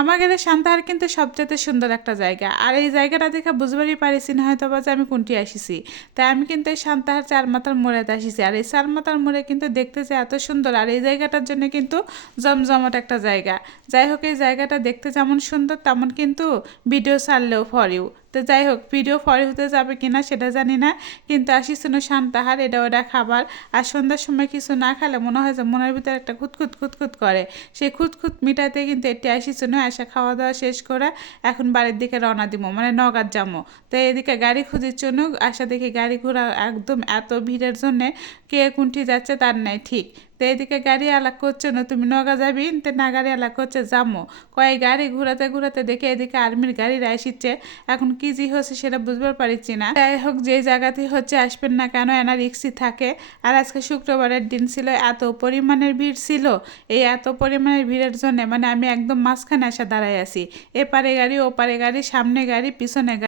আমাদের সান্তাহার কিন্তু সবচেয়ে সুন্দর একটা জায়গা। আর এই জায়গাটা দেখে বুঝবারই পারিছি না হয়তো বা যে আমি কোনটি আসিছি। তাই আমি কিন্তু এই সান্তাহার চার মাথার মোড়েতে আসিছি। আর এই চার মাথার মোড়ে কিন্তু দেখতে যে এত সুন্দর, আর এই জায়গাটার জন্য কিন্তু জমজমাট একটা জায়গা। যাই হোক, এই জায়গাটা দেখতে যেমন সুন্দর তেমন কিন্তু ভিডিও ছাড়লেও ফর ইউ। তো যাই হোক, ভিডিও ফর হতে যাবে কিনা সেটা জানি না, কিন্তু আসিছিল সান্তাহার, এটা ওটা খাবার। আর সন্ধ্যার সময় কিছু না খেলে মনে হয় যে মনের ভিতরে একটা খুঁতখুত খুঁতখুত করে। সেই খুঁতখুত মিটাতে কিন্তু এটি আসিছিল, আসা খাওয়া দাওয়া শেষ করে এখন বাড়ির দিকে রওনা দিব, মানে নগার যাবো। তো এদিকে গাড়ি খুঁজির জন্য আসা দেখি গাড়ি ঘোড়া একদম এত ভিড়ের জন্যে কে কোনটি যাচ্ছে তার নাই ঠিক। তো এদিকে গাড়ি আলাক করছে না, তুমি নগা যাবি তো না, গাড়ি আলাক করছে যামো। কয়েক গাড়ি ঘুরাতে ঘুরাতে দেখে এদিকে আর্মির গাড়িরা আসিচ্ছে। এখন কি জি হচ্ছে সেটা বুঝবার পারছি না। যাই হোক, যে জায়গাতেই হচ্ছে আসবেন না কেন, এনা রিক্সি থাকে। আর আজকে শুক্রবারের দিন ছিল, এত পরিমাণের ভিড় ছিল। এই এত পরিমাণের ভিড়ের জন্য মানে আমি একদম মাঝখানে এসে দাঁড়াই আছি। এপারে গাড়ি ওপারে গাড়ি, সামনে গাড়ি পিছনে গাড়ি।